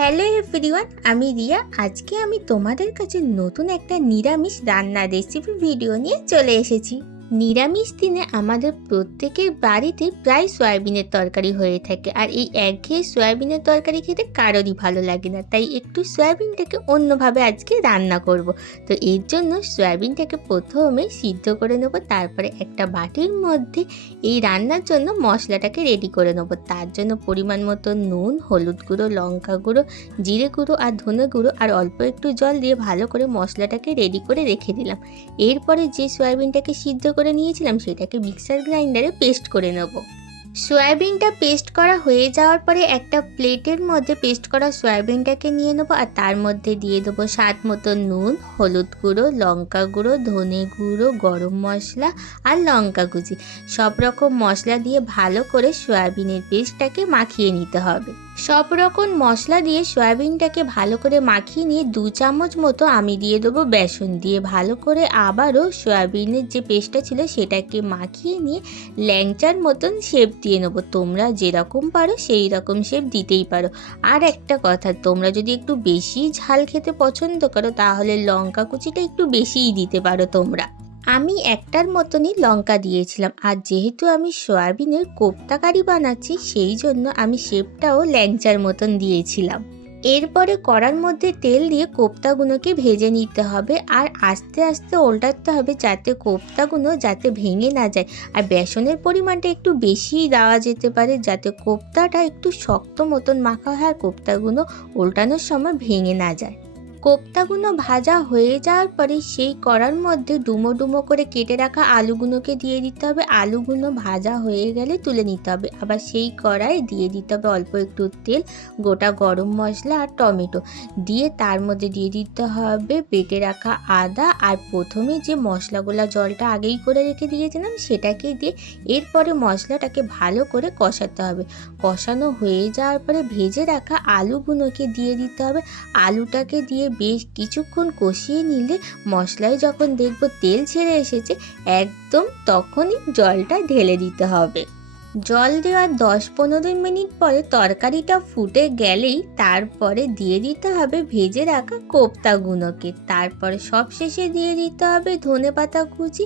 Hello everyone, আমি রিয়া। আজকে আমি তোমাদের কাছে নতুন একটা নিরামিষ রান্নার রেসিপি ভিডিও নিয়ে চলে এসেছি। নিরামিষ দিনে আমাদের প্রত্যেকের বাড়িতে প্রায় সয়াবিনের তরকারি হয়ে থাকে, আর এই একঘেয়ে সয়াবিনের তরকারি খেতে কারোরই ভালো লাগে না। তাই একটু সয়াবিনটাকে অন্যভাবে আজকে রান্না করব। তো এর জন্য সয়াবিনটাকে প্রথমে সিদ্ধ করে নেব, তারপরে একটা বাটির মধ্যে এই রান্নার জন্য মশলাটাকে রেডি করে নেব। তার জন্য পরিমাণ মতো নুন, হলুদ গুঁড়ো, লঙ্কা গুঁড়ো, জিরে গুঁড়ো আর ধনে গুঁড়ো আর অল্প একটু জল দিয়ে ভালো করে মশলাটাকে রেডি করে রেখে দিলাম। এরপরে যে সয়াবিনটাকে সিদ্ধ করে নিয়েছিলাম সেটাকে মিক্সার গ্রাইন্ডারে পেস্ট করে নেব। সয়াবিনটা পেস্ট করা হয়ে যাওয়ার পরে একটা প্লেটের মধ্যে পেস্ট করা সয়াবিনটাকে নিয়ে নেবো, আর তার মধ্যে দিয়ে দেবো স্বাদ মতো নুন, হলুদ গুঁড়ো, লঙ্কা গুঁড়ো, ধনে গুঁড়ো, গরম মশলা আর লঙ্কা কুচি। সব রকম মশলা দিয়ে ভালো করে সয়াবিনের পেস্টটাকে মাখিয়ে নিতে হবে। সব রকম মশলা দিয়ে সয়াবিনটাকে ভালো করে মাখিয়ে নিয়ে 2 চামচ মতো আমি দিয়ে দেবো বেসন। দিয়ে ভালো করে আবারও সয়াবিনের যে পেস্টটা ছিল সেটাকে মাখিয়ে নিয়ে ল্যাংচার মতন শেপ দিয়ে নেবো। তোমরা যেরকম পারো সেই রকম শেপ দিতেই পারো। আর একটা কথা, তোমরা যদি একটু বেশি ঝাল খেতে পছন্দ করো তাহলে লঙ্কা কুচিটা একটু বেশিই দিতে পারো তোমরা। আমি একটার মতনই লঙ্কা দিয়েছিলাম, আর যেহেতু আমি সয়াবিনের কোপ্তা কারি বানাচ্ছি সেই জন্য আমি শেপটাও ল্যাংচার মতন দিয়েছিলাম। এরপরে কড়ার মধ্যে তেল দিয়ে কোপ্তাগুলোকে ভেজে নিতে হবে, আর আস্তে আস্তে ওল্টাতে হবে যাতে কোপ্তাগুলো যাতে ভেঙে না যায়। আর বেসনের পরিমাণটা একটু বেশিই দেওয়া যেতে পারে যাতে কোপ্তাটা একটু শক্ত মতন মাখা হয়, আর কোপ্তাগুলো ওল্টানোর সময় ভেঙে না যায়। কোপ্তাগুলো ভাজা হয়ে যাওয়ার পরে সেই কড়ার মধ্যে ডুমো ডুমো করে কেটে রাখা আলুগুলোকে দিয়ে দিতে হবে। আলুগুলো ভাজা হয়ে গেলে তুলে নিতে হবে। আবার সেই কড়াইয়ে দিয়ে দিতে হবে অল্প একটু তেল, গোটা গরম মশলা আর টমেটো দিয়ে তার মধ্যে দিয়ে দিতে হবে বেটে রাখা আদা, আর প্রথমে যে মশলাগুলো জলটা আগেই করে রেখে দিয়েছিলাম সেটাকে দিয়ে এরপরে মশলাটাকে ভালো করে কষাতে হবে। কষানো হয়ে যাওয়ার পরে ভেজে রাখা আলুগুলোকে দিয়ে দিতে হবে। আলুটাকে দিয়ে বেশ কিছুক্ষণ কষিয়ে নিলে মশলায় যখন দেখব তেল ছেড়ে এসেছে একদম তখনই জলটা ঢেলে দিতে হবে। জল দেওয়ার 10-15 মিনিট পরে তরকারিটা ফুটে গেলেই তারপরে দিয়ে দিতে হবে ভেজে রাখা কোপ্তাগুলোকে। তারপরে সবশেষে দিয়ে দিতে হবে ধনেপাতা কুচি।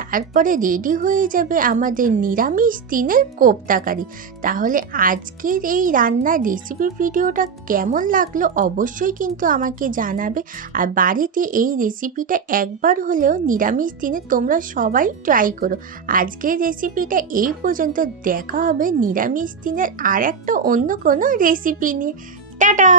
তারপরে রেডি হয়ে যাবে আমাদের নিরামিষ দিনের কোপ্তা কারি। তাহলে আজকের এই রান্নার রেসিপি ভিডিওটা কেমন লাগলো অবশ্যই কিন্তু আমাকে জানাবে। আর বাড়িতে এই রেসিপিটা একবার হলেও নিরামিষ দিনে তোমরা সবাই ট্রাই করো। আজকের রেসিপিটা এই পর্যন্ত। দেখা হবে নিরামিষ দিনের আর একটা অন্য কোনো রেসিপি নিয়ে। টাটা।